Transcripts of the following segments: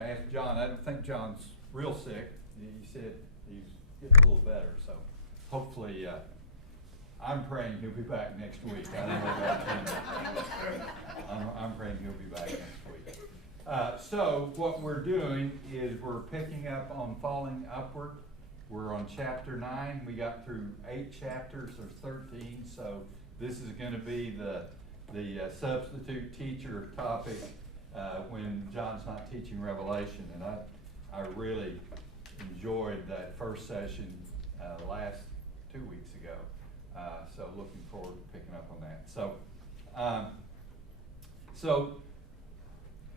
I asked John, I don't think John's real sick. He said he's getting a little better, so hopefully, I'm praying he'll be back next week. I don't know about him. I'm praying he'll be back next week. So what we're doing is we're picking up on Falling Upward. We're on chapter 9. We got through 8 chapters, there's 13, so this is going to be the substitute teacher topic when John's not teaching Revelation. And I really enjoyed that first session last 2 weeks ago. So looking forward to picking up on that. So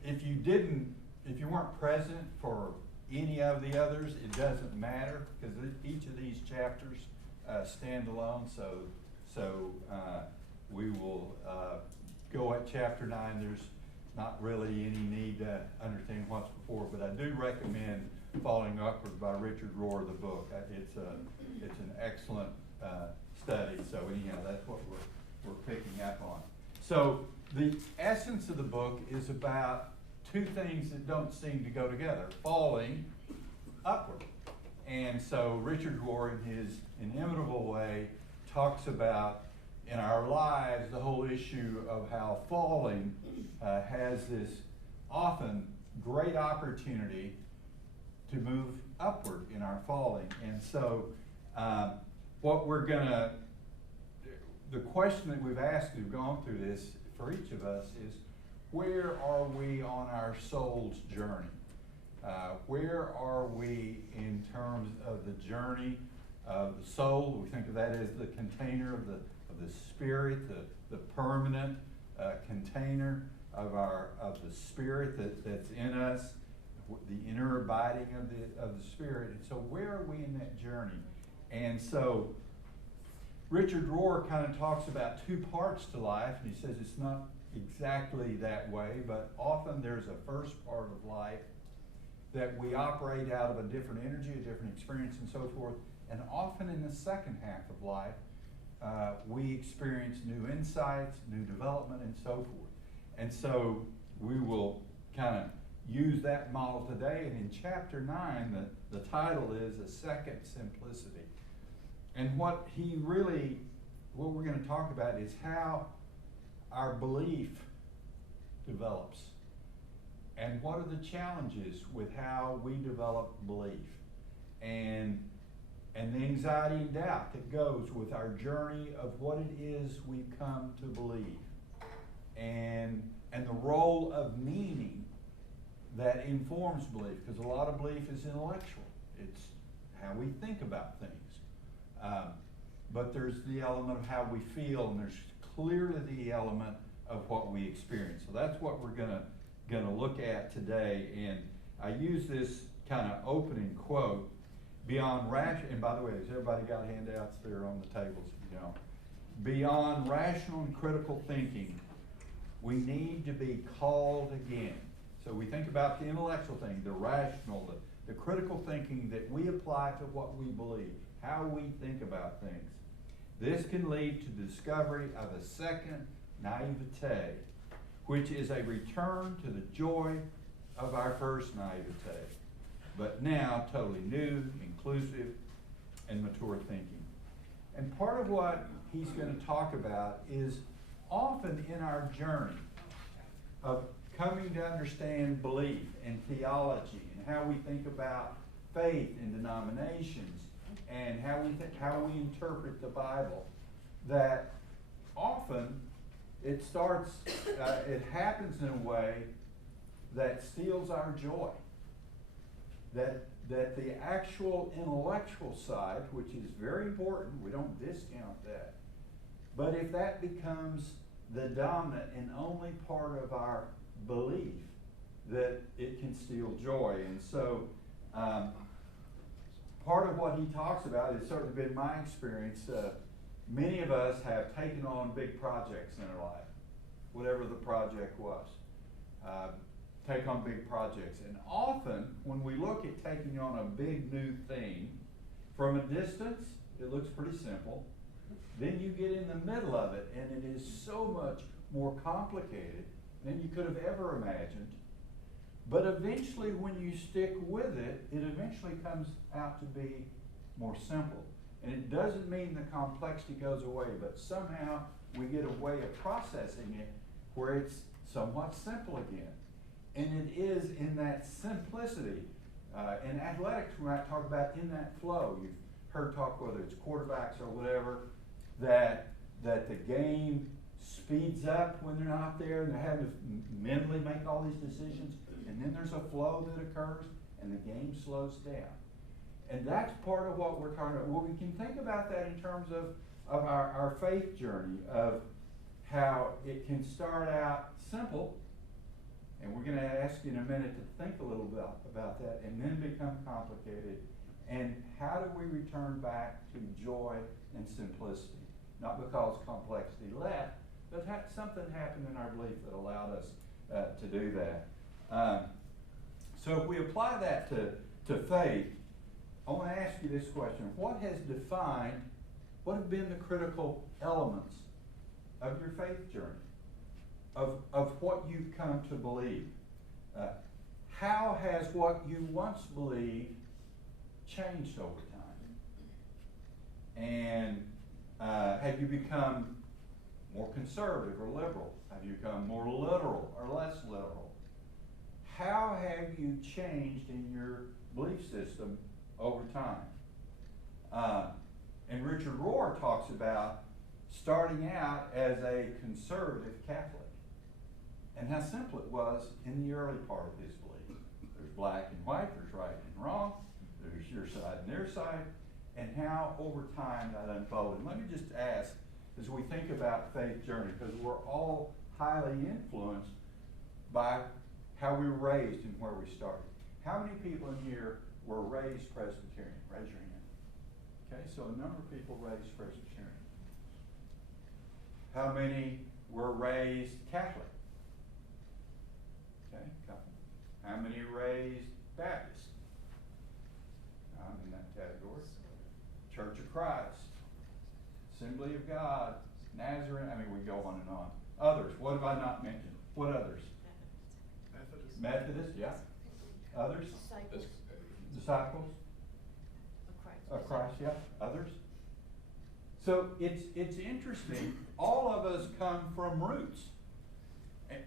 if you weren't present for any of the others, it doesn't matter, because each of these chapters stand alone. So we will go at chapter 9. There's not really any need to understand what's before, but I do recommend Falling Upward by Richard Rohr, the book. It's an excellent study. So anyhow, that's what we're picking up on. So the essence of the book is about two things that don't seem to go together: falling upward. And so Richard Rohr, in his inimitable way, talks about in our lives the whole issue of how falling has this often great opportunity to move upward in our falling. And so the question that we've asked, we've gone through this for each of us, is where are we on our soul's journey? Where are we in terms of the journey of the soul? We think of that as the container of the spirit, the permanent container of the spirit that's in us, the inner abiding of the spirit. And so where are we in that journey? And so Richard Rohr kind of talks about two parts to life, and he says it's not exactly that way, but often there's a first part of life that we operate out of a different energy, a different experience, and so forth. And often in the second half of life, we experience new insights, new development, and so forth. And so we will kind of use that model today. And in chapter 9, the title is A Second Simplicity. And what we're going to talk about is how our belief develops, and what are the challenges with how we develop belief, and the anxiety and doubt that goes with our journey of what it is we've come to believe, and the role of meaning that informs belief, because a lot of belief is intellectual. It's how we think about things. But there's the element of how we feel, and there's clearly the element of what we experience. So that's what we're gonna look at today. And I use this kind of opening quote: beyond and by the way, has everybody got handouts there on the tables? If you don't. Beyond rational and critical thinking, we need to be called again. So we think about the intellectual thing, the rational, the critical thinking that we apply to what we believe, how we think about things. This can lead to discovery of a second naivete, which is a return to the joy of our first naivete, but now totally new, inclusive, and mature thinking. And part of what he's going to talk about is often in our journey of coming to understand belief and theology and how we think about faith and denominations and how we interpret the Bible, that often it happens in a way that steals our joy. That the actual intellectual side, which is very important, we don't discount that, but if that becomes the dominant and only part of our belief, that it can steal joy. And so part of what he talks about has certainly been my experience. Many of us have taken on big projects in our life, whatever the project was. Take on big projects. And often when we look at taking on a big new thing, from a distance, it looks pretty simple. Then you get in the middle of it, and it is so much more complicated than you could have ever imagined. But eventually, when you stick with it, it eventually comes out to be more simple. And it doesn't mean the complexity goes away, but somehow we get a way of processing it where it's somewhat simple again. And it is in that simplicity. In athletics, we might talk about in that flow. You've heard talk, whether it's quarterbacks or whatever, that the game speeds up when they're not there and they're having to mentally make all these decisions. And then there's a flow that occurs and the game slows down. And that's part of what we're talking about. Well, we can think about that in terms of our faith journey, of how it can start out simple, and we're going to ask you in a minute to think a little bit about that, and then become complicated. And how do we return back to joy and simplicity? Not because complexity left, but something happened in our belief that allowed us to do that. So if we apply that to faith, I want to ask you this question. What have been the critical elements of your faith journey? Of what you've come to believe? How has what you once believed changed over time? And have you become more conservative or liberal? Have you become more literal or less literal? How have you changed in your belief system over time? And Richard Rohr talks about starting out as a conservative Catholic and how simple it was in the early part of his belief. There's black and white, there's right and wrong, there's your side and their side, and how over time that unfolded. Let me just ask, as we think about faith journey, because we're all highly influenced by how we were raised and where we started. How many people in here were raised Presbyterian? Raise your hand. Okay, so a number of people raised Presbyterian. How many were raised Catholic? Okay, couple. How many raised Baptist? I'm in that category. Church of Christ, Assembly of God, Nazarene. I mean, we go on and on. Others. What have I not mentioned? What others? Methodist, yeah. Others? Disciples? Of Christ, yeah. Others? So it's interesting. All of us come from roots.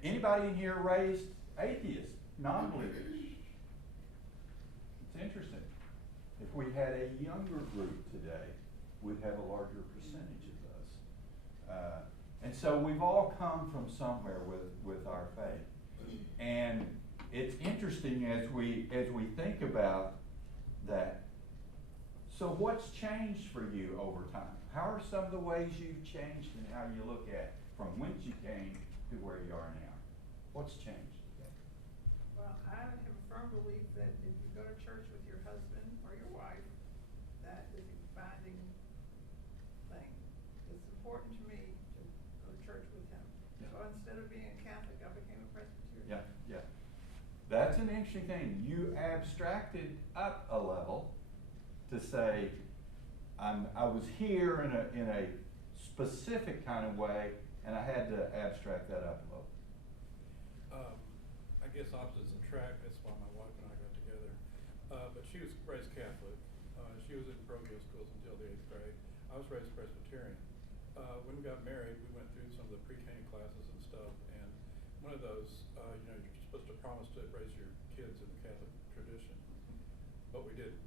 Anybody in here raised atheists, non-believers? It's interesting. If we had a younger group today, we'd have a larger percentage of those. And so we've all come from somewhere with our faith. And it's interesting as we think about that. So what's changed for you over time? How are some of the ways you've changed in how you look at from whence you came to where you are now? What's changed? Well, I have a firm belief that if you go to church with your husband or your wife, that is a binding thing. It's important to me to go to church with him. Yeah. So instead of being a Catholic, I became a Presbyterian. Yeah. That's an interesting thing. You abstracted up a level to say, I was here in a specific kind of way, and I had to abstract that up a little. I guess opposites attract. That's why my wife and I got together. But she was raised Catholic. She was in parochial schools until the 8th grade. I was raised Presbyterian. When we got married, we went through some of the pre-K classes and stuff, and one of those, you're supposed to promise to raise your kids in the Catholic tradition, but we didn't.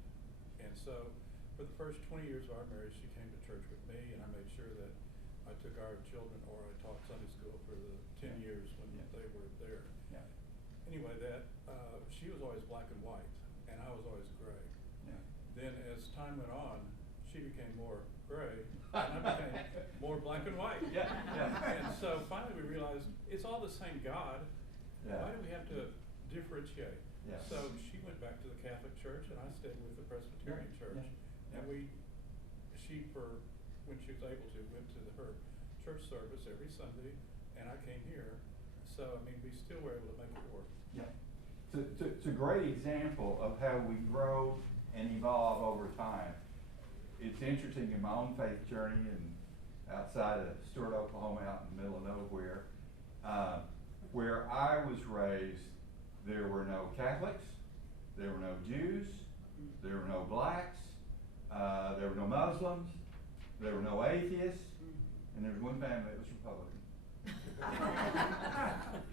And so, for the first 20 years of our marriage, she came to church with me, and I made sure that I took our children, or I taught Sunday school for the 10 years when they were there. Yeah. Anyway, she was always black and white, and I was always gray. Yeah. Then as time went on, she became more gray, and I became more black and white. Yeah. And so finally we realized it's all the same God. Yeah. Why do we have to differentiate? Yeah. So she went back to the Catholic Church, and I stayed with the Presbyterian Church. Yeah. And when she was able to, went to her church service every Sunday, and I came here. So, I mean, we still were able to make it work. Yeah. It's a great example of how we grow and evolve over time. It's interesting in my own faith journey and outside of Stewart, Oklahoma, out in the middle of nowhere, where I was raised, there were no Catholics, there were no Jews, there were no blacks, there were no Muslims, there were no atheists, and there was one family that was Republican.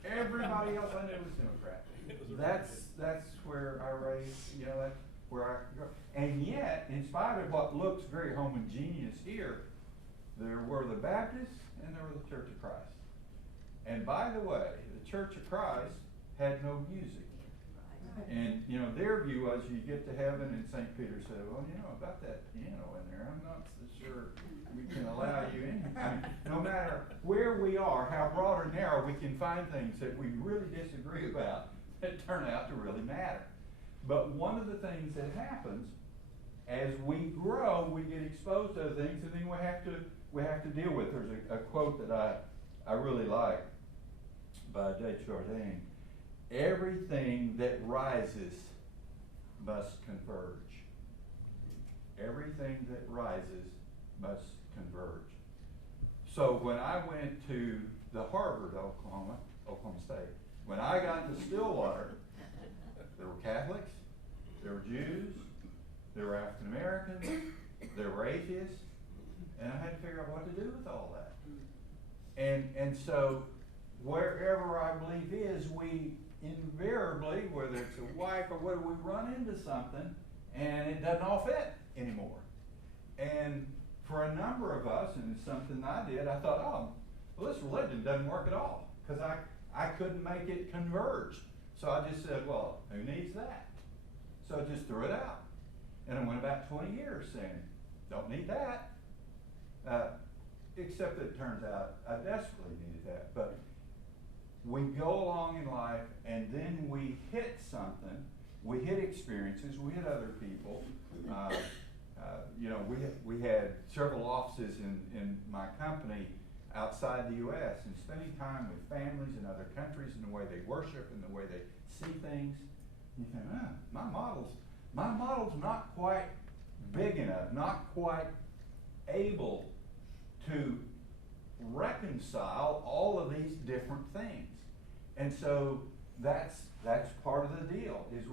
Everybody else I knew was Democrat. That's where I raised, that's where I grew. And yet, in spite of what looks very homogeneous here, there were the Baptists and there was the Church of Christ. And by the way, the Church of Christ had no music. And, their view was you get to heaven and St. Peter said, well, about that piano in there, I'm not so sure we can allow you in. I mean, no matter where we are, how broad or narrow, we can find things that we really disagree about that turn out to really matter. But one of the things that happens as we grow, we get exposed to other things, and then we have to deal with. There's a quote that I really like by Desjardins. Everything that rises must converge. Everything that rises must converge. So when I went to the Harvard, Oklahoma State, when I got to Stillwater, there were Catholics, there were Jews, there were African Americans, there were atheists, and I had to figure out what to do with all that. And so wherever I believe is, we invariably, whether it's a wife or whether we run into something and it doesn't all fit anymore. And for a number of us, and it's something I did, I thought, well, this religion doesn't work at all, because I couldn't make it converge. So I just said, well, who needs that? So I just threw it out. And I went about 20 years saying, don't need that. Except that it turns out I desperately needed that. But we go along in life and then we hit something, we hit experiences, we hit other people. We had several offices in my company outside the U.S. and spending time with families in other countries and the way they worship and the way they see things. You think, my model's not quite big enough, not quite able to reconcile all of these different things. And so that's part of the deal, is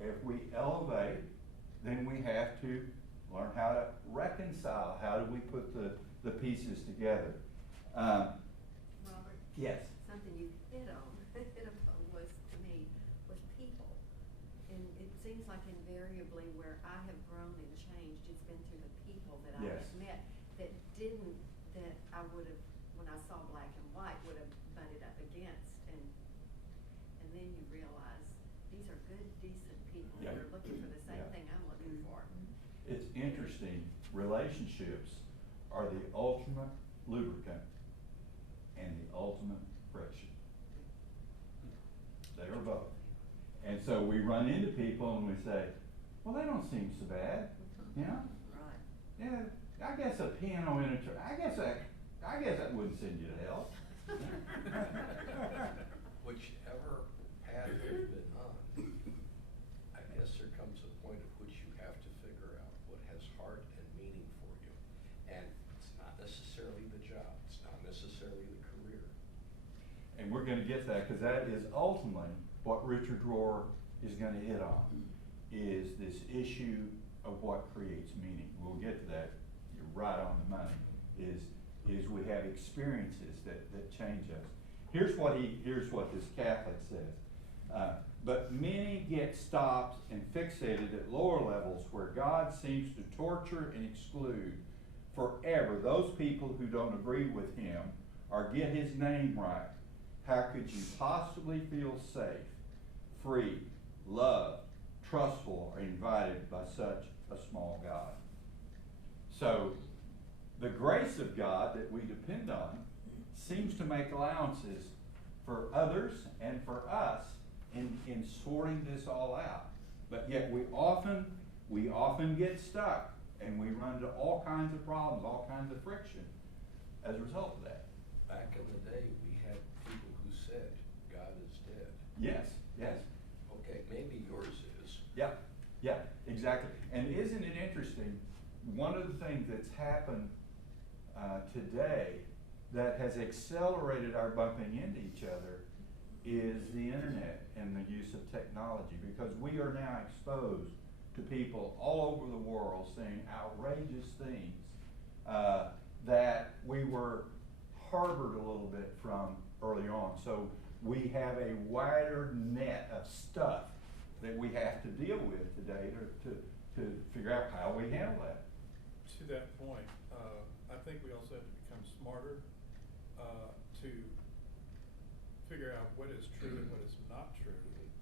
if we elevate, then we have to learn how to reconcile. How do we put the pieces together? Robert? Yes. Something you hit upon was, to me, was people. And it seems like invariably where I have grown and changed, it's been through the people that I Yes. have met that I would have, when I saw black and white, would have butted up against. And then you realize these are good, decent people Yeah. that are looking for the same Yeah. thing I'm looking for. It's interesting. Relationships are the ultimate lubricant and the ultimate friction. They are both. And so we run into people and we say, well, they don't seem so bad, Right. Yeah, I guess a piano in a church, I guess that wouldn't send you to hell. Whichever path you've been on, I guess there comes a point at which you have to figure out what has heart and meaning for you. And it's not necessarily the job, it's not necessarily the career. And we're gonna get that, because that is ultimately what Richard Rohr is gonna hit on, is this issue of what creates meaning. We'll get to that, you're right on the money, is we have experiences that change us. Here's what this Catholic says. But many get stopped and fixated at lower levels where God seems to torture and exclude forever those people who don't agree with him or get his name right. How could you possibly feel safe, free, loved, trustful, or invited by such a small God? So the grace of God that we depend on seems to make allowances for others and for us in sorting this all out. But yet we often get stuck and we run into all kinds of problems, all kinds of friction as a result of that. Back in the day, we had people who said, God is dead. Yes. Okay, maybe yours is. Yeah, exactly. And isn't it interesting, one of the things that's happened today that has accelerated our bumping into each other is the internet in the use of technology, because we are now exposed to people all over the world saying outrageous things that we were harbored a little bit from early on. So we have a wider net of stuff that we have to deal with today to figure out how we handle that. To that point, I think we also have to become smarter to figure out what is true and what is not true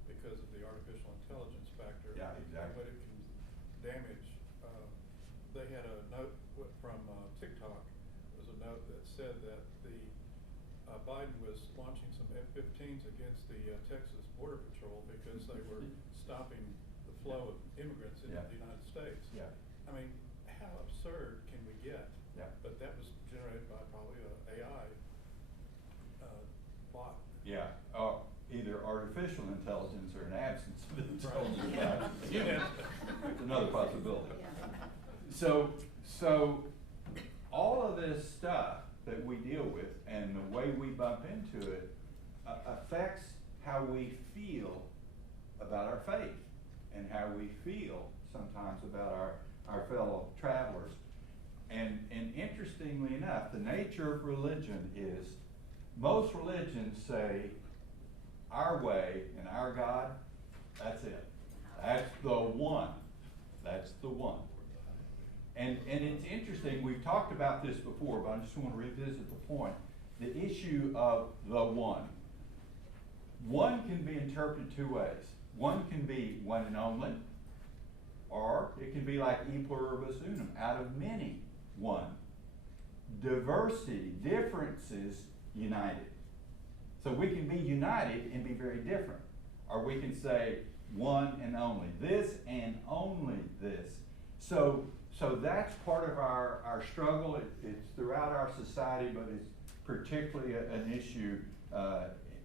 because of the artificial intelligence factor. Yeah, exactly. What it can damage. They had a note from TikTok, was a note that said that Biden was launching some F-15s against the Texas Border Patrol because they were stopping the flow of immigrants into Yeah. the United States. Yeah. I mean, how absurd can we get? Yeah. But that was generated by probably a AI bot. Yeah, either artificial intelligence or an absence of intelligence. Right. Yeah. It's another possibility. Yeah. So all of this stuff that we deal with and the way we bump into it affects how we feel about our faith and how we feel sometimes about our fellow travelers. And interestingly enough, the nature of religion is most religions say our way and our God, that's it. That's the one. That's the one. And it's interesting, we've talked about this before, but I just want to revisit the point. The issue of the one. One can be interpreted two ways. One can be one and only, or it can be like e pluribus unum, out of many, one. Diversity, differences, united. So we can be united and be very different. Or we can say one and only, this and only this. So that's part of our struggle. It's throughout our society, but it's particularly an issue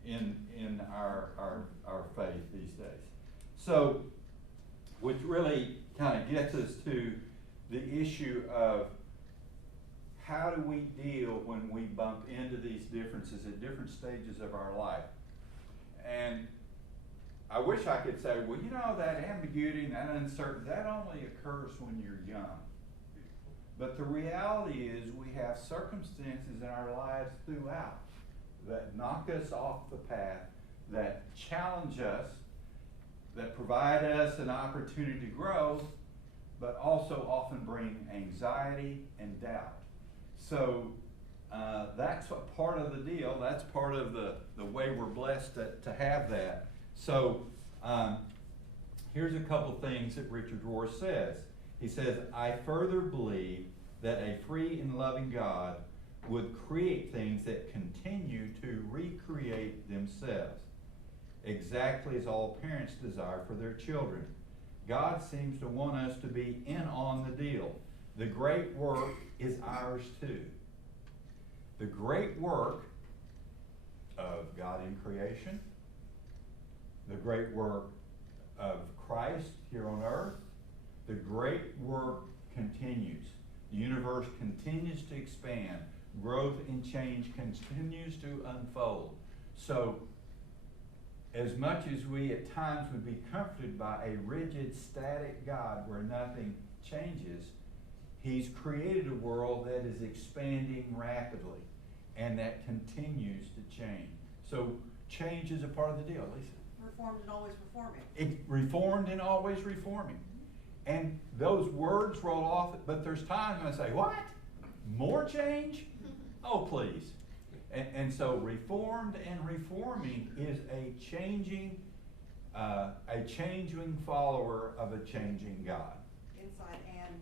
in our faith these days. So, which really kind of gets us to the issue of how do we deal when we bump into these differences at different stages of our life. And I wish I could say, well, you know, that ambiguity and that uncertainty, that only occurs when you're young. But the reality is we have circumstances in our lives throughout that knock us off the path, that challenge us, that provide us an opportunity to grow, but also often bring anxiety and doubt. So that's a part of the deal. That's part of the way we're blessed to have that. So here's a couple things that Richard Rohr says. He says, I further believe that a free and loving God would create things that continue to recreate themselves, exactly as all parents desire for their children. God seems to want us to be in on the deal. The great work is ours too. The great work of God in creation, the great work of Christ here on earth, the great work continues. The universe continues to expand. Growth and change continues to unfold. So, as much as we at times would be comforted by a rigid, static God where nothing changes, He's created a world that is expanding rapidly and that continues to change. So, change is a part of the deal, Lisa. Reformed and always reforming. Reformed and always reforming. And those words roll off, but there's times when I say, what? More change? Oh, please. And so reformed and reforming is a changing follower of a changing God. Inside and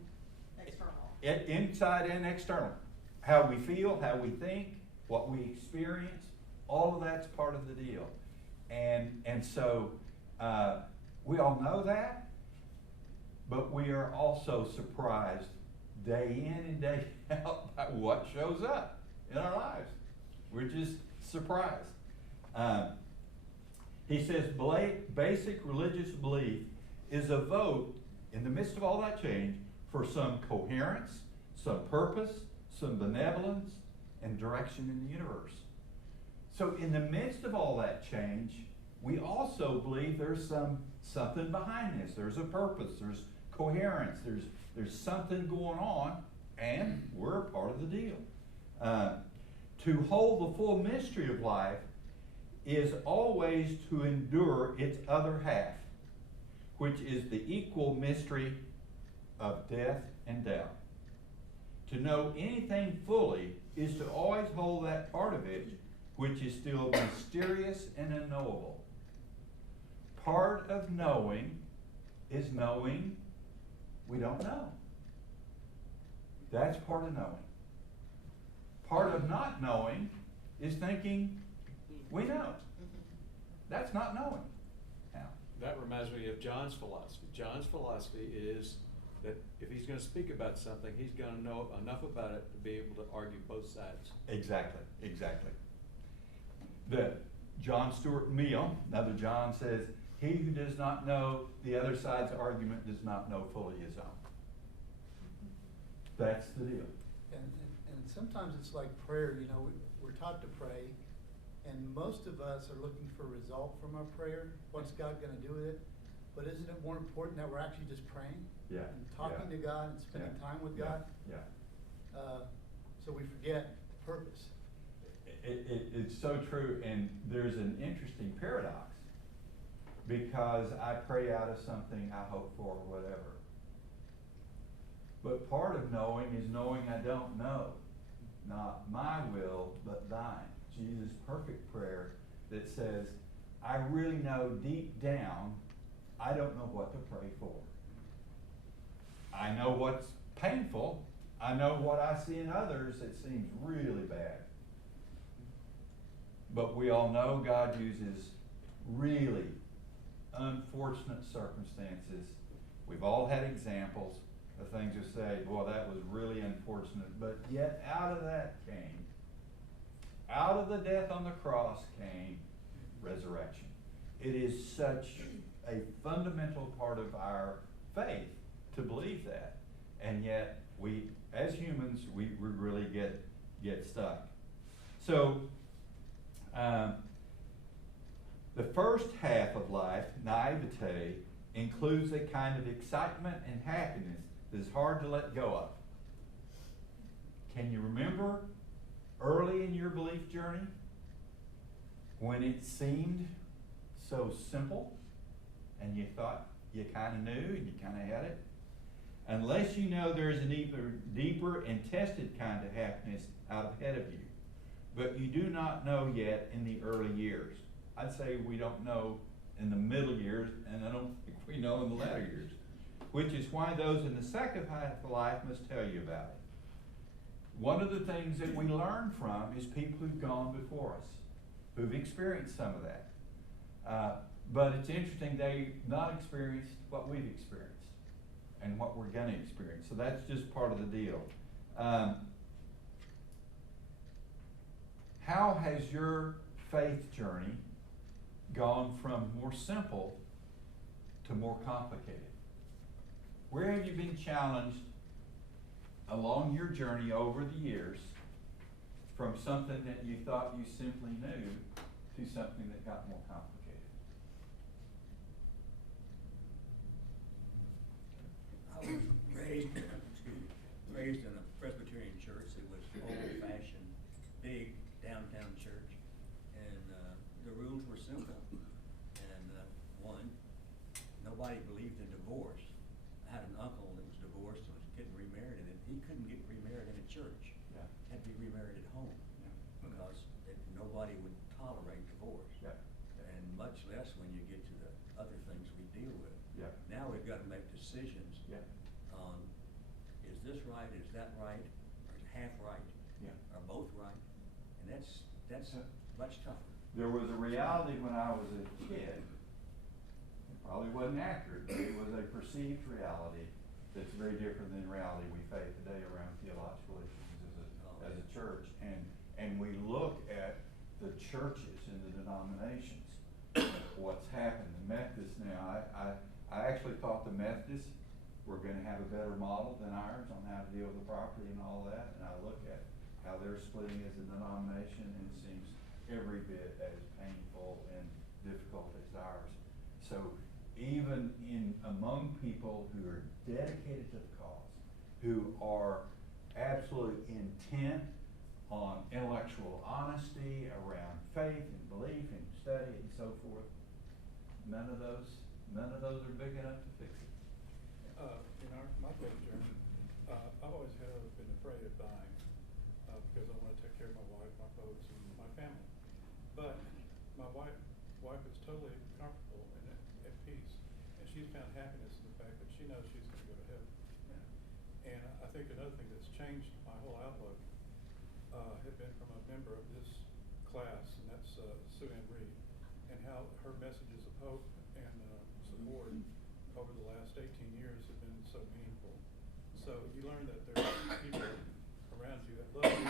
external. Inside and external. How we feel, how we think, what we experience, all of that's part of the deal. And so we all know that, but we are also surprised day in and day out by what shows up in our lives. We're just surprised. He says basic religious belief is a vote in the midst of all that change for some coherence, some purpose, some benevolence, and direction in the universe. So in the midst of all that change, we also believe there's something behind this. There's a purpose, there's coherence, there's something going on, and we're a part of the deal. To hold the full mystery of life is always to endure its other half, which is the equal mystery of death and doubt. To know anything fully is to always hold that part of it which is still mysterious and unknowable. Part of knowing is knowing we don't know. That's part of knowing. Part of not knowing is thinking we know. That's not knowing. Now, That reminds me of John's philosophy. John's philosophy is that if he's gonna speak about something, he's gonna know enough about it to be able to argue both sides. exactly. The John Stuart Mill, another John, says, he who does not know the other side's argument does not know fully his own. That's the deal. And sometimes it's like prayer, you know, we're taught to pray, and most of us are looking for a result from our prayer. What's God gonna do with it? But isn't it more important that we're actually just praying? Yeah, And talking yeah. to God and spending Yeah, time with yeah, God? Yeah. So we forget the purpose. It's so true, and there's an interesting paradox, because I pray out of something I hope for, whatever. But part of knowing is knowing I don't know, not my will, but thine. Jesus' perfect prayer that says, I really know deep down, I don't know what to pray for. I know what's painful. I know what I see in others that seems really bad. But we all know God uses really unfortunate circumstances. We've all had examples of things you say, boy, that was really unfortunate. But yet out of that came, out of the death on the cross came resurrection. It is such a fundamental part of our faith to believe that. And yet we, as humans, we really get stuck. So, the first half of life, naivete, includes a kind of excitement and happiness that is hard to let go of. Can you remember early in your belief journey when it seemed so simple and you thought you kind of knew and you kind of had it? Unless you know there's an even deeper and tested kind of happiness out ahead of you, but you do not know yet in the early years. I'd say we don't know in the middle years, and I don't think we know in the latter years, which is why those in the second half of life must tell you about it. One of the things that we learn from is people who've gone before us, who've experienced some of that. But it's interesting, they've not experienced what we've experienced and what we're gonna experience. So that's just part of the deal. How has your faith journey gone from more simple to more complicated? Where have you been challenged along your journey over the years from something that you thought you simply knew to something that got more complicated? I was raised in a Presbyterian church. It was old-fashioned, big downtown church, and the rules were simple. And one, nobody believed in divorce. I had an uncle that was divorced and was getting remarried, and he couldn't get remarried in a church. Yeah. Had to be remarried at home because nobody would tolerate divorce. Yeah. And much less when you get to the other things we deal with. Yeah. Now we've got to make decisions Yeah. on, is this right, is that right, or is half right, Yeah. or both right? And that's much tougher. There was a reality when I was a kid, it probably wasn't accurate, but it was a perceived reality that's very different than the reality we face today around theological issues as a church. And we look at the churches and the denominations, what's happened. The Methodists now, I actually thought the Methodists were gonna have a better model than ours on how to deal with the property and all that. And I look at how they're splitting as a denomination, and it seems every bit as painful and difficult as ours. So even among people who are dedicated to the cause, who are absolutely intent on intellectual honesty around faith and belief and study and so forth, none of those are big enough to fix it. In my faith journey, I've always been afraid of dying, because I want to take care of my wife, my folks, and my family. But my wife is totally comfortable and at peace, and she's found happiness in the fact that she knows she's going to go to heaven. And I think another thing that's changed my whole outlook had been from a member of this class, and that's Sue Ann Reed, and how her messages of hope and support over the last 18 years have been so meaningful. So you learn that there are people around you that love you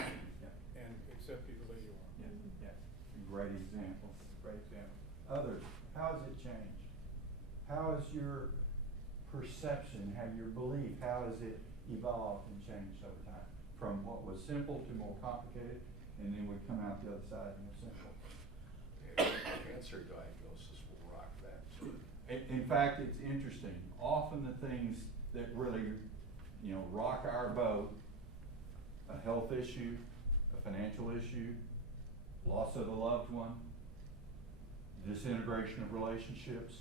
and accept you the way you are. Yeah. Great example, great example. Others, how has it changed? How has your perception, how your belief, how has it evolved and changed over time? From what was simple to more complicated, and then we come out the other side more simple. Cancer diagnosis will rock that too. In fact, it's interesting. Often the things that really, rock our boat, a health issue, a financial issue, loss of a loved one, disintegration of relationships.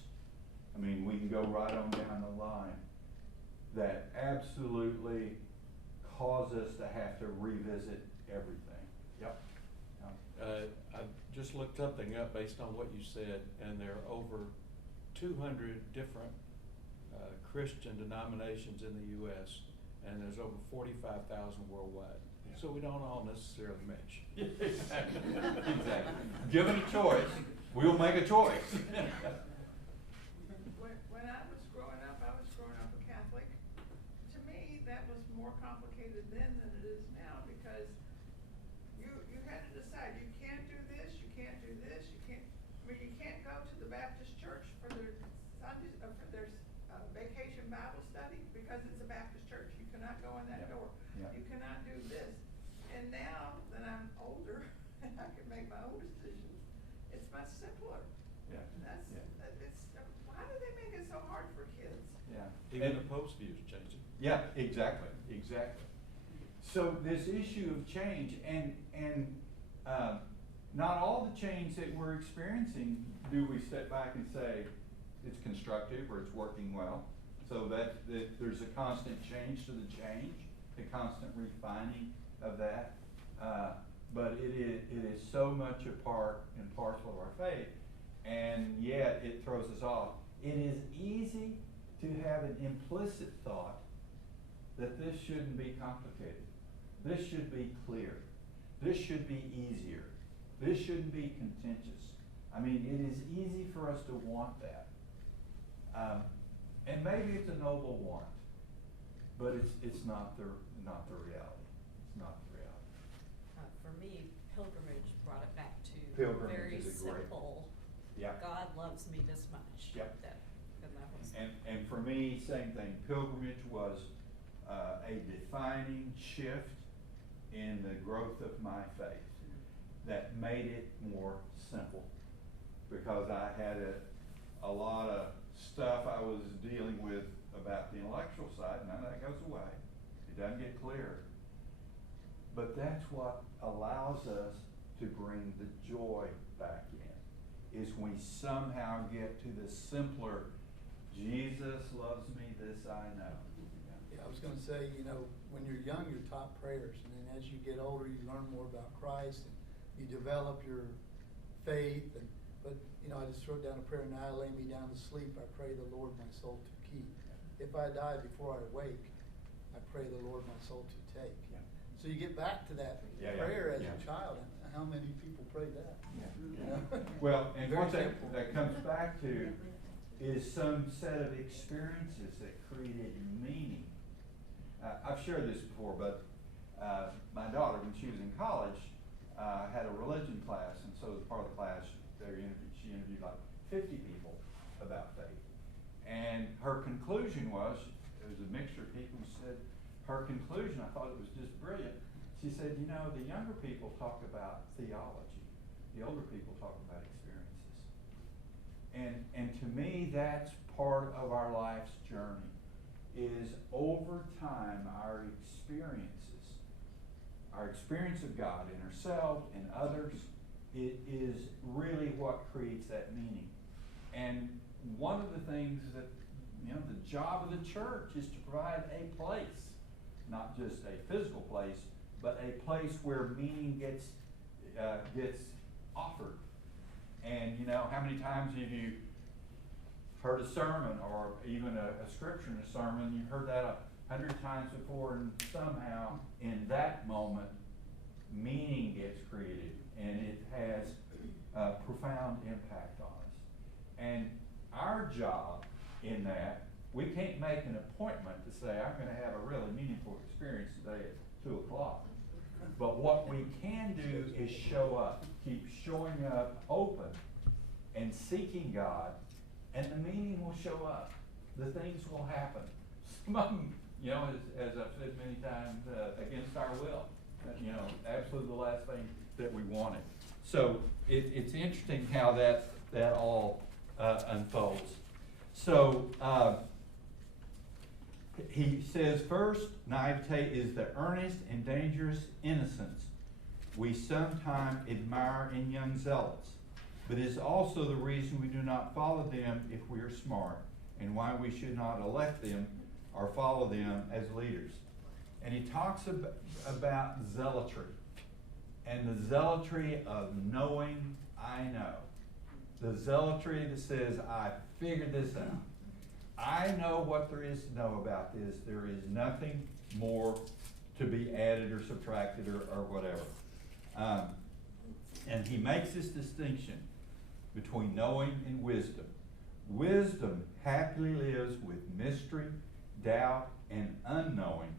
I mean, we can go right on down the line that absolutely cause us to have to revisit everything. Yep. I just looked something up based on what you said, and there are over 200 different Christian denominations in the U.S., and there's over 45,000 worldwide. Yeah. So we don't all necessarily mesh. Exactly. Given a choice, we'll make a choice. When I was growing up a Catholic. To me, that was more complicated then than it is now, because you had to decide, you can't do this, you can't do this, you can't go to the Baptist church for their Sundays, for their vacation Bible study, because it's a Baptist church. You cannot go in that door. Yeah. You cannot do this. And now that I'm older and I can make my own decisions, it's much simpler. Yeah. Why do they make it so hard for kids? Yeah. Even the Pope's views changing. Yeah, exactly. So this issue of change and not all the change that we're experiencing do we step back and say it's constructive or it's working well. So that there's a constant change to the change, a constant refining of that. But it is so much a part and parcel of our faith, and yet it throws us off. It is easy to have an implicit thought that this shouldn't be complicated. This should be clear. This should be easier. This shouldn't be contentious. I mean, it is easy for us to want that. And maybe it's a noble want, but it's not the reality. It's not the reality. For me, pilgrimage brought it back to Pilgrimage very is a great- simple. Yeah. God loves me this much. Yep. And that was. And for me, same thing. Pilgrimage was a defining shift in the growth of my faith that made it more simple, because I had a lot of stuff I was dealing with about the intellectual side. None of that goes away. It doesn't get clearer. But that's what allows us to bring the joy back in, is we somehow get to the simpler, Jesus loves me, this I know. Yeah, I was gonna say, when you're young, you're taught prayers, and then as you get older, you learn more about Christ, and you develop your faith, but I just wrote down a prayer: now I lay me down to sleep, I pray the Lord my soul to keep. If I die before I wake, I pray the Lord my soul to take. Yeah. So you get back to that prayer as a child, and how many people pray that? Yeah. Well, and Very what simple. that comes back to is some set of experiences that created meaning. I've shared this before, but my daughter, when she was in college, had a religion class, and so as part of the class, she interviewed like 50 people about faith. And her conclusion was, it was a mixture of people who said, her conclusion, I thought it was just brilliant. She said, the younger people talk about theology. The older people talk about experiences. And to me, that's part of our life's journey, is over time, our experience of God in ourselves and others, it is really what creates that meaning. And one of the things that, the job of the church is to provide a place, not just a physical place, but a place where meaning gets offered. And how many times have you heard a sermon, or even a scripture in a sermon? You've heard that 100 times before, and somehow in that moment, meaning gets created, and it has a profound impact on us. And our job in that, we can't make an appointment to say, I'm going to have a really meaningful experience today at 2 o'clock. But what we can do is show up, keep showing up open and seeking God, and the meaning will show up. The things will happen. Some of them, as I've said many times, against our will. Absolutely the last thing that we wanted. So it's interesting how that all unfolds. So he says, first, naivete is the earnest and dangerous innocence we sometimes admire in young zealots, but is also the reason we do not follow them if we are smart, and why we should not elect them or follow them as leaders. And he talks about zealotry, and the zealotry of knowing I know. The zealotry that says, I figured this out. I know what there is to know about this. There is nothing more to be added or subtracted or whatever. And he makes this distinction between knowing and wisdom. Wisdom happily lives with mystery, doubt, and unknowing,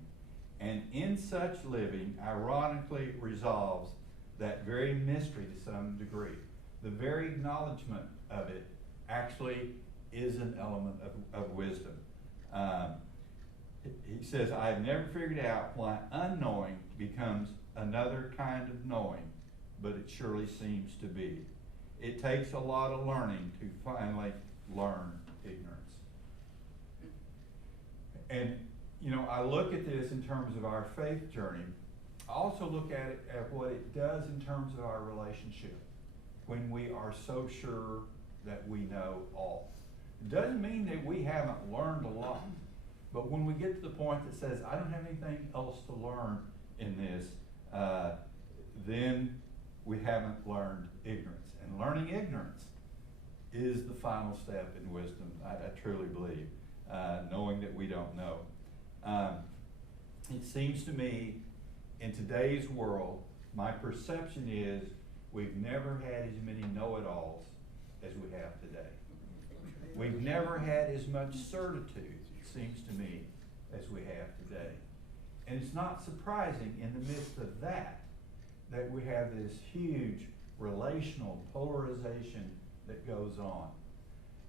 and in such living ironically resolves that very mystery to some degree. The very acknowledgement of it actually is an element of wisdom. He says, I have never figured out why unknowing becomes another kind of knowing, but it surely seems to be. It takes a lot of learning to finally learn ignorance. And, I look at this in terms of our faith journey. I also look at it at what it does in terms of our relationship when we are so sure that we know all. It doesn't mean that we haven't learned a lot, but when we get to the point that says, I don't have anything else to learn in this, then we haven't learned ignorance. And learning ignorance is the final step in wisdom, I truly believe, knowing that we don't know. It seems to me, in today's world, my perception is we've never had as many know-it-alls as we have today. We've never had as much certitude, it seems to me, as we have today. And it's not surprising in the midst of that we have this huge relational polarization that goes on.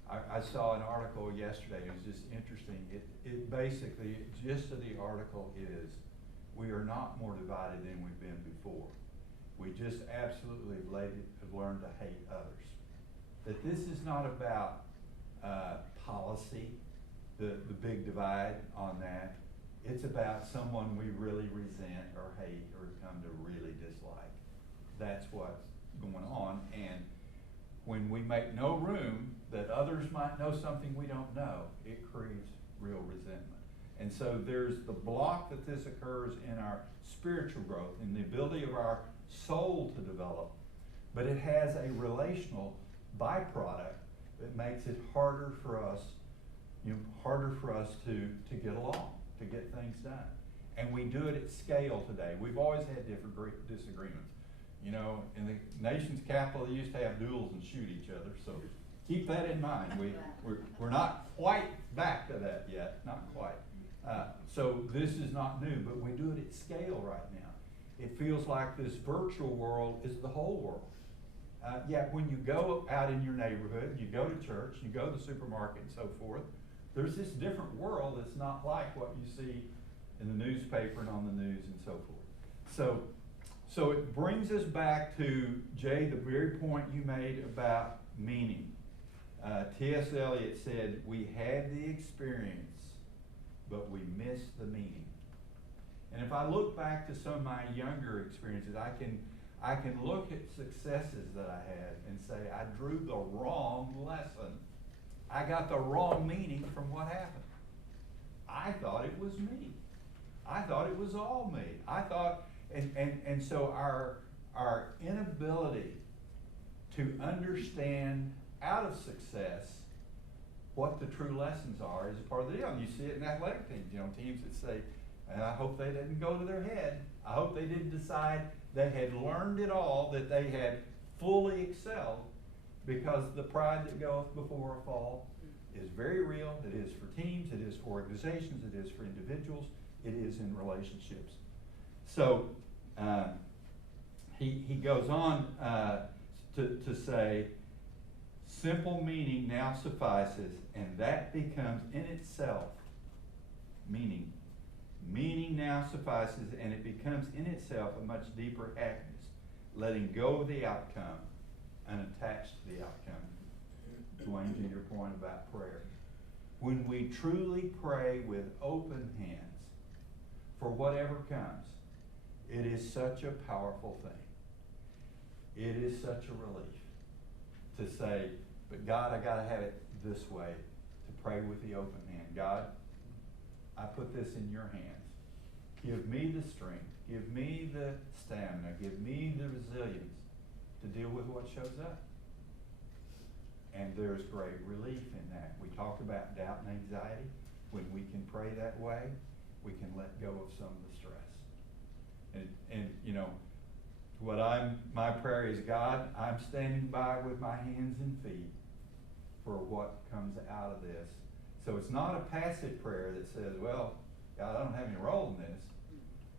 I saw an article yesterday, it was just interesting. It basically, the gist of the article is, we are not more divided than we've been before. We just absolutely have learned to hate others. That this is not about policy, the big divide on that. It's about someone we really resent or hate or come to really dislike. That's what's going on. And when we make no room that others might know something we don't know, it creates real resentment. And so there's the block that this occurs in our spiritual growth and the ability of our soul to develop, but it has a relational byproduct that makes it harder for us, to get along, to get things done. And we do it at scale today. We've always had different disagreements. In the nation's capital, they used to have duels and shoot each other, so keep that in mind. We're not quite back to that yet, not quite. So this is not new, but we do it at scale right now. It feels like this virtual world is the whole world. Yet when you go out in your neighborhood, you go to church, you go to the supermarket and so forth, there's this different world that's not like what you see in the newspaper and on the news and so forth. So it brings us back to, Jay, the very point you made about meaning. T.S. Eliot said, "We had the experience, but we missed the meaning." And if I look back to some of my younger experiences, I can look at successes that I had and say, I drew the wrong lesson. I got the wrong meaning from what happened. I thought it was me. I thought it was all me. I thought, and so our inability to understand out of success what the true lessons are is a part of the deal. And you see it in athletic teams, teams that say, and I hope they didn't go to their head. I hope they didn't decide they had learned it all, that they had fully excelled, because the pride that goeth before a fall is very real. It is for teams, it is for organizations, it is for individuals, it is in relationships. So he goes on to say, simple meaning now suffices, and that becomes in itself meaning. Meaning now suffices, and it becomes in itself a much deeper happiness, letting go of the outcome, unattached to the outcome. Dwayne, to your point about prayer. When we truly pray with open hands for whatever comes, it is such a powerful thing. It is such a relief to say, but God, I gotta have it this way, to pray with the open hand. God, I put this in your hands. Give me the strength, give me the stamina, give me the resilience to deal with what shows up. And there's great relief in that. We talked about doubt and anxiety. When we can pray that way, we can let go of some of the stress. And my prayer is, God, I'm standing by with my hands and feet for what comes out of this. So it's not a passive prayer that says, well, God, I don't have any role in this.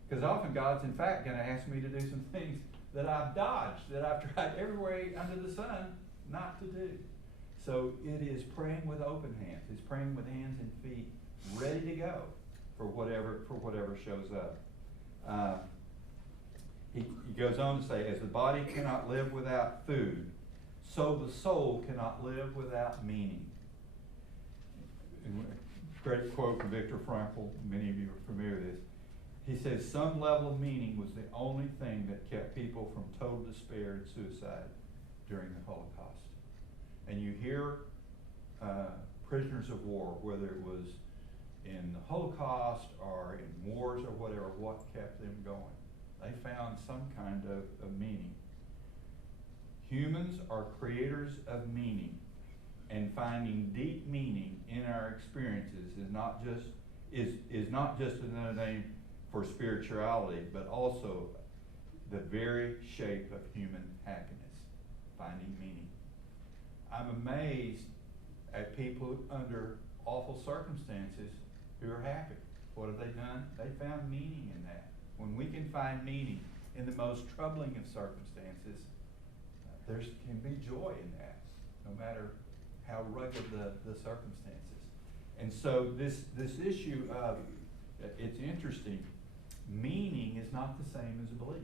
Because often God's in fact going to ask me to do some things that I've dodged, that I've tried every way under the sun not to do. So it is praying with open hands. It's praying with hands and feet ready to go for whatever shows up. He goes on to say, as the body cannot live without food, so the soul cannot live without meaning. Great quote from Viktor Frankl, many of you are familiar with this. He says, some level of meaning was the only thing that kept people from total despair and suicide during the Holocaust. And you hear prisoners of war, whether it was in the Holocaust or in wars or whatever, what kept them going? They found some kind of meaning. Humans are creators of meaning, and finding deep meaning in our experiences is not just another name for spirituality, but also the very shape of human happiness, finding meaning. I'm amazed at people under awful circumstances who are happy. What have they done? They found meaning in that. When we can find meaning in the most troubling of circumstances, there can be joy in that, no matter how rugged the circumstances. And so this issue of, it's interesting, meaning is not the same as a belief.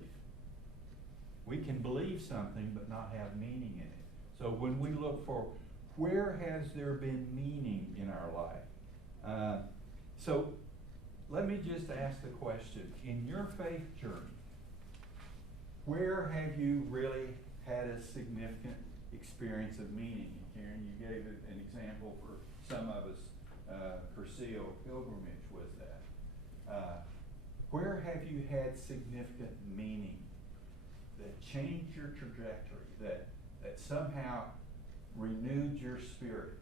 We can believe something but not have meaning in it. So when we look for where has there been meaning in our life? So let me just ask the question, in your faith journey, where have you really had a significant experience of meaning? Karen, you gave an example for some of us. Cursillo pilgrimage was that. Where have you had significant meaning that changed your trajectory, that somehow renewed your spirit,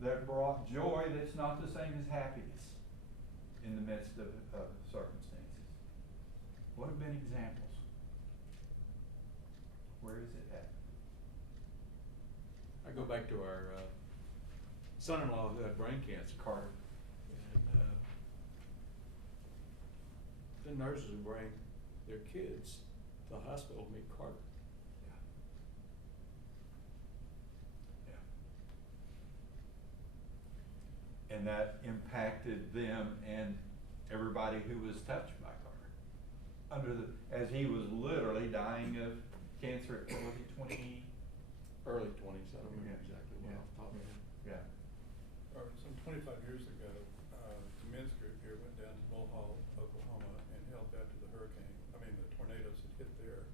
that brought joy that's not the same as happiness in the midst of circumstances? What have been examples? Where is it at? I go back to our son-in-law who had brain cancer, Carter. And the nurses would bring their kids to the hospital to meet Carter. Yeah. And that impacted them and everybody who was touched by Carter. As he was literally dying of cancer at 20, Early 20s, I don't remember exactly one off the top of my head. Yeah. Or some 25 years ago, the men's group here went down to Mulhall, Oklahoma, and helped after the the tornadoes had hit there.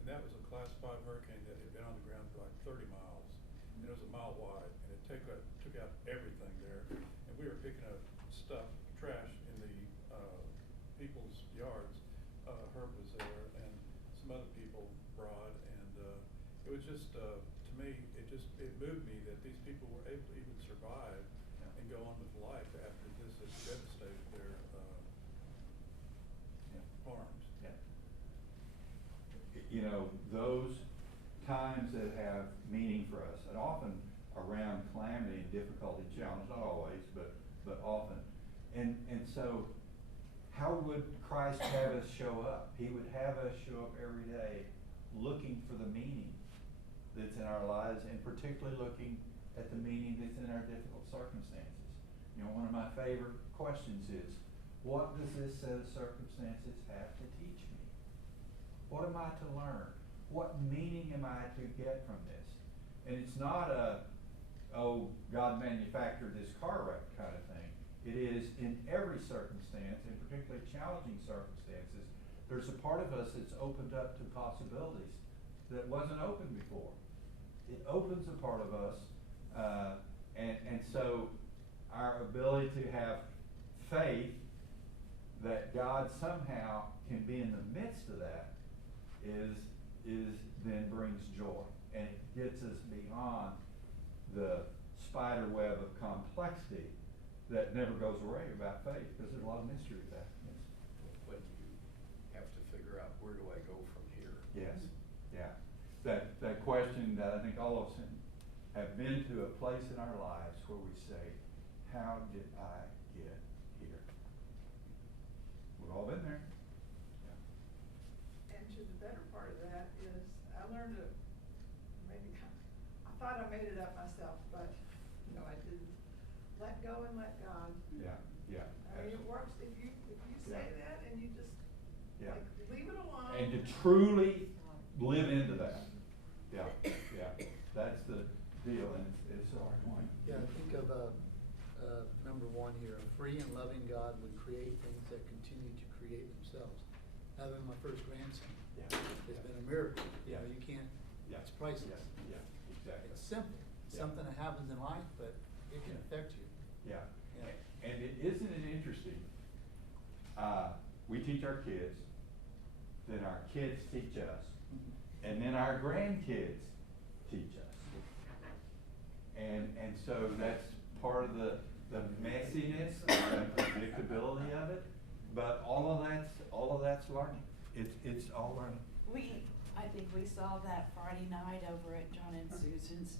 And that was a Class 5 hurricane that had been on the ground for like 30 miles. And it was a mile wide, and it took out everything there. And we were picking up stuff, trash in the people's yards. Herb was there, and some other people, Broad, and it was just, to me, it moved me that these people were able to even survive Yeah. and go on with life after this had devastated their Yeah. farms. Yeah. You know, those times that have meaning for us, and often around calamity and difficulty, challenge, not always, but often. And so, how would Christ have us show up? He would have us show up every day looking for the meaning that's in our lives, and particularly looking at the meaning that's in our difficult circumstances. You know, one of my favorite questions is, what does this set of circumstances have to teach me? What am I to learn? What meaning am I to get from this? And it's not God manufactured this car wreck kind of thing. It is in every circumstance, and particularly challenging circumstances, there's a part of us that's opened up to possibilities that wasn't open before. It opens a part of us, and so our ability to have faith that God somehow can be in the midst of that is then brings joy, and it gets us beyond the spider web of complexity that never goes away about faith, because there's a lot of mystery with that. When you have to figure out, where do I go from here? Yes, yeah. That question that I think all of us have been to a place in our lives where we say, how did I get here? We've all been there. And to the better part of that is, I learned to, I thought I made it up myself, but, I didn't. Let go and let God. Yeah, yeah. I mean, it works, if you say Yeah. that and you just, Yeah. like, leave it alone. And to truly live into that. Yeah, yeah. That's the deal, and it's a hard one. Yeah, I think of, number one here, a free and loving God would create things that continue to create themselves. Having my first grandson Yeah. has been a miracle. Yeah. You can't, Yeah. it's priceless. Yeah, exactly. It's simple, it's Yeah. something that happens in life, but it can affect you. Yeah. Yeah. And isn't it interesting? We teach our kids, then our kids teach us, and then our grandkids teach us. And so that's part of the messiness and predictability of it, but all of that's learning. It's all learning. I think we saw that Friday night over at John and Susan's.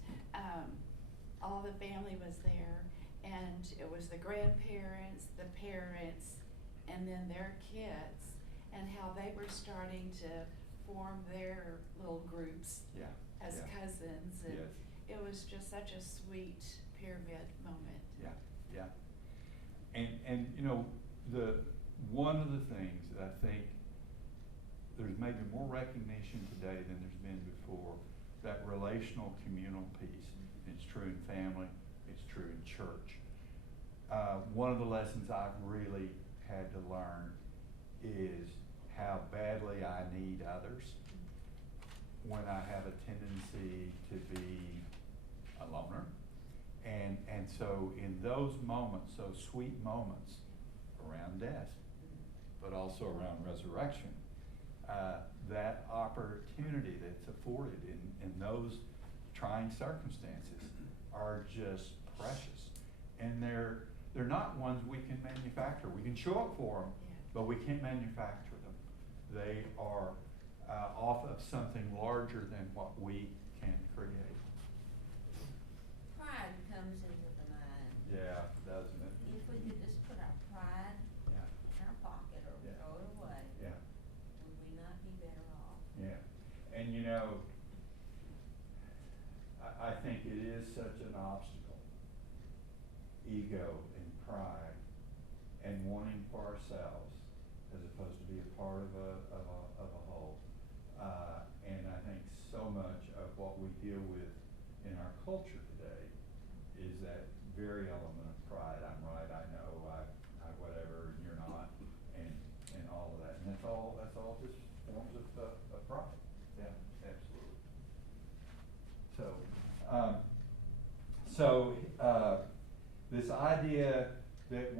All the family was there, and it was the grandparents, the parents, and then their kids, and how they were starting to form their little groups Yeah. as yeah. cousins, and Yes. it was just such a sweet pyramid moment. Yeah, yeah. And one of the things that I think there's maybe more recognition today than there's been before, that relational communal piece. It's true in family, it's true in church. One of the lessons I've really had to learn is how badly I need others when I have a tendency to be a loner. And so in those moments, those sweet moments around death, but also around resurrection, that opportunity that's afforded in those trying circumstances are just precious. And they're not ones we can manufacture. We can show up for them, but we can't manufacture them. They are off of something larger than what we can create. Pride comes into the mind. Yeah, doesn't it? If we could just put our pride Yeah, in our pocket or Yeah. throw it away, yeah, would we not be better off? yeah. And I think it is such an obstacle, ego and pride, and wanting for ourselves as opposed to be a part of a whole. And I think so much of what we deal with in our culture today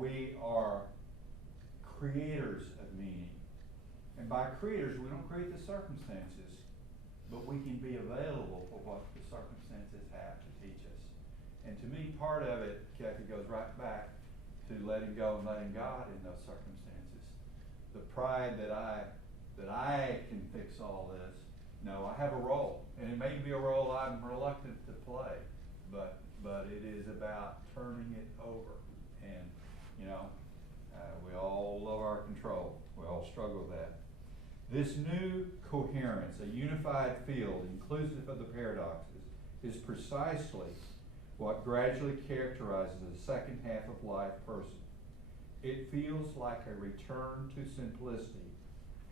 we are creators of meaning. And by creators, we don't create the circumstances, but we can be available for what the circumstances have to teach us. And to me, part of it, Kathy, goes right back to letting go and letting God in those circumstances. The pride that I can fix all this. No, I have a role, and it may be a role I'm reluctant to play, but it is about turning it over. And, you know, we all love our control. We all struggle with that. This new coherence, a unified field inclusive of the paradoxes, is precisely what gradually characterizes the second half of life person. It feels like a return to simplicity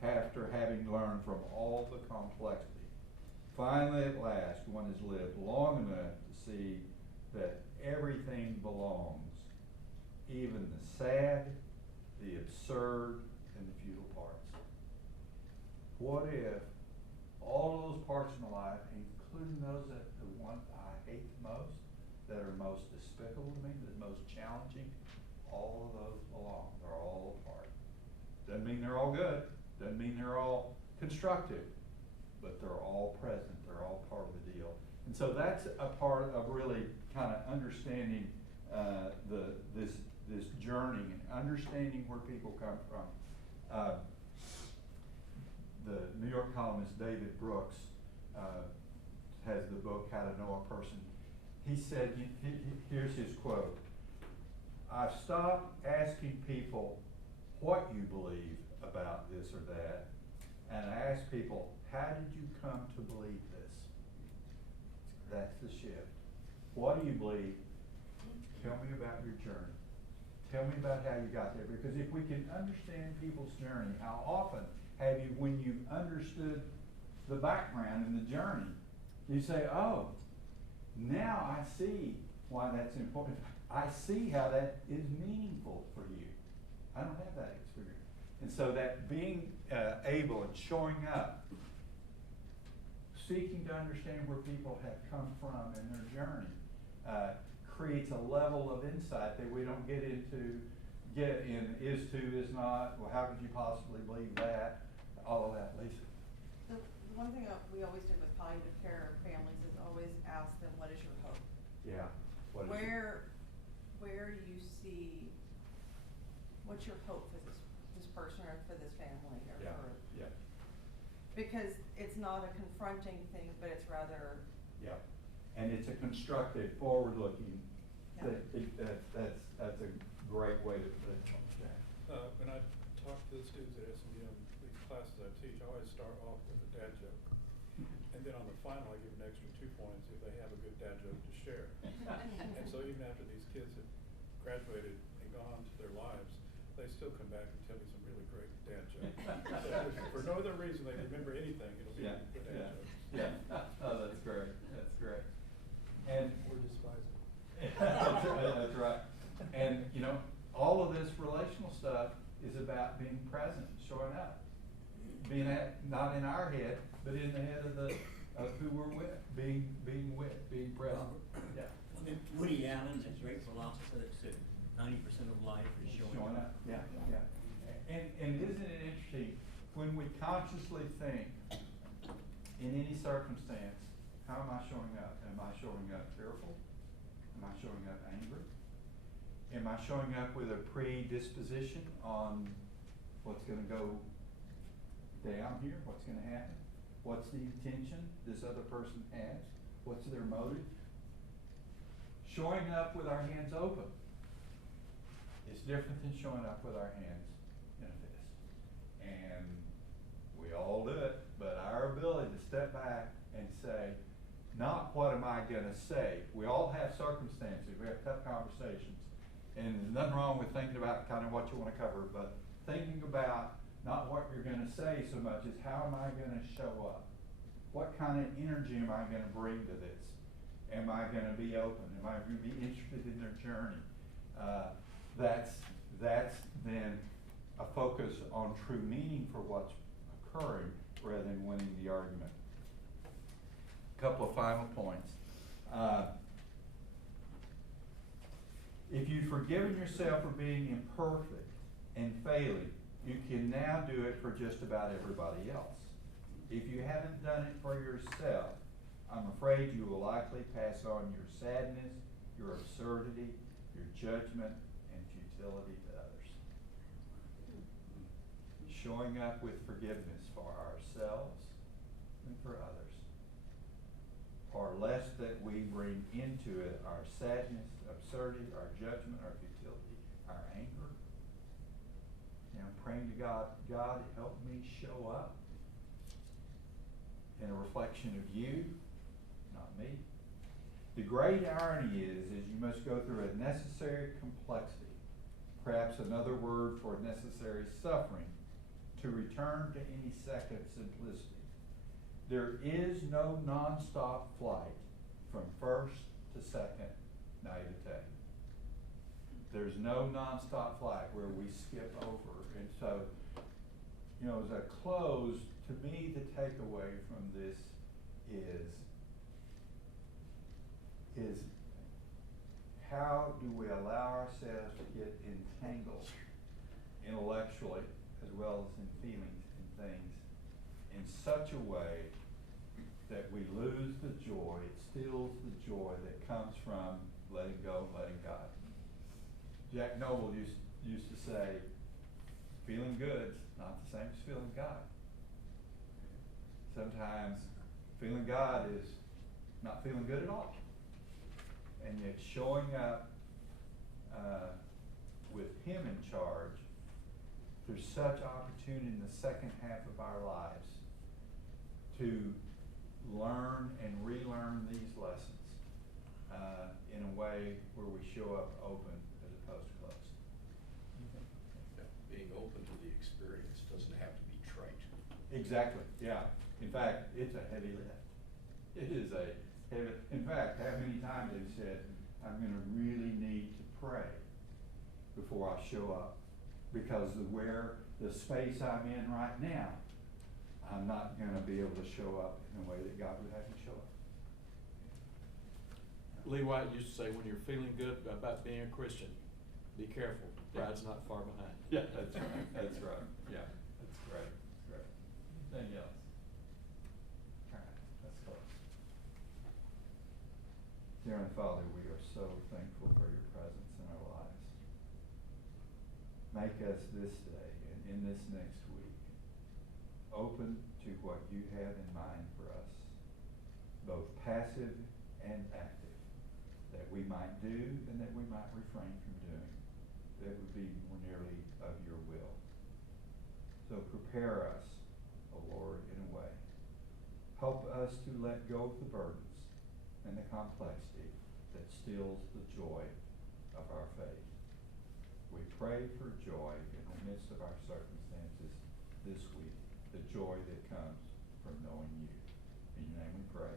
after having learned from all the complexity. Finally, at last, one has lived long enough to see that everything belongs, even the sad, the absurd, and the futile parts. What if all of those parts in life, including those that the one I hate the most, that are most despicable to me, that are most challenging, all of those belong. They're all a part. Doesn't mean they're all good. Doesn't mean they're all constructive, but they're all present. They're all part of the deal. And so that's a part of really kind of understanding this journey and understanding where people come from. The New York columnist David Brooks has the book How to Know a Person. He said, here's his quote: "I've stopped asking people what you believe about this or that, and I ask people, how did you come to believe this?" That's the shift. What do you believe? Tell me about your journey. Tell me about how you got there. Because if we can understand people's journey, how often have you, when you've understood the background and the journey, you say, oh, now I see why that's important. I see how that is meaningful for you. I don't have that experience. And so that being able and showing up, seeking to understand where people have come from in their journey, creates a level of insight that we don't get in, is to, is not, well, how could you possibly believe that? All of that, Lisa. The one thing we always do with palliative care families is always ask them, what is your hope? Yeah. What is Where do you see, what's your hope for this person or for this family or Yeah. for? Yeah. Because it's not a confronting thing, but it's rather. Yeah. And it's a constructive, forward-looking. Yeah. That's a great way to put it. When I talk to the students at SMU, these classes I teach, I always start off with a dad joke. And then on the final, I give an extra 2 points if they have a good dad joke to share. And so even after these kids have graduated and gone on to their lives, they still come back and tell me some really great dad jokes. So if for no other reason they remember anything, it'll be the dad jokes. Yeah. Oh, that's great. That's great. And We're despising. that's right. And you know, all of this relational stuff is about being present, showing up, being not in our head, but in the head of who we're with, being present. Yeah. I mean, Woody Allen's a great philosopher that said 90% of life is showing up. Yeah, yeah. And isn't it interesting when we consciously think in any circumstance, how am I showing up? Am I showing up fearful? Am I showing up angry? Am I showing up with a predisposition on what's going to go down here? What's going to happen? What's the intention this other person has? What's their motive? Showing up with our hands open is different than showing up with our hands in a fist. And we all do it, but our ability to step back and say, not what am I going to say. We all have circumstances. We have tough conversations. And there's nothing wrong with thinking about kind of what you want to cover, but thinking about not what you're going to say so much as how am I going to show up? What kind of energy am I going to bring to this? Am I going to be open? Am I going to be interested in their journey? That's then a focus on true meaning for what's occurring rather than winning the argument. A couple of final points. If you've forgiven yourself for being imperfect and failing, you can now do it for just about everybody else. If you haven't done it for yourself, I'm afraid you will likely pass on your sadness, your absurdity, your judgment, and futility to others. Showing up with forgiveness for ourselves and for others. Or lest that we bring into it our sadness, absurdity, our judgment, our futility, our anger. And I'm praying to God, God, help me show up in a reflection of you, not me. The great irony is you must go through a necessary complexity, perhaps another word for necessary suffering, to return to any second simplicity. There is no nonstop flight from first to second naivete. There's no nonstop flight where we skip over. And so, you know, as I close, to me, the takeaway from this is how do we allow ourselves to get entangled intellectually as well as in feelings and things in such a way that we lose the joy, it steals the joy that comes from letting go, letting God. Jack Noble used to say, feeling good is not the same as feeling God. Sometimes feeling God is not feeling good at all. And yet showing up with Him in charge, there's such opportunity in the second half of our lives to learn and relearn these lessons in a way where we show up open as opposed to closed. Yeah, being open to the experience doesn't have to be trite. Exactly, yeah. In fact, it's a heavy lift. It is a heavy, in fact, how many times they've said, I'm gonna really need to pray before I show up. Because of where the space I'm in right now, I'm not gonna be able to show up in a way that God would have me show up. Lee White used to say, when you're feeling good about being a Christian, be careful, pride's not far behind. Yeah, that's right, that's right, yeah, that's great, great. Anything else? All right, let's close. Dear Heavenly Father, we are so thankful for your presence in our lives. Make us this day and in this next week open to what you have in mind for us, both passive and active, that we might do and that we might refrain from doing, that would be more nearly of your will. So prepare us, O Lord, in a way. Help us to let go of the burdens and the complexity that steals the joy of our faith. We pray for joy in the midst of our circumstances this week, the joy that comes from knowing you. In your name we pray.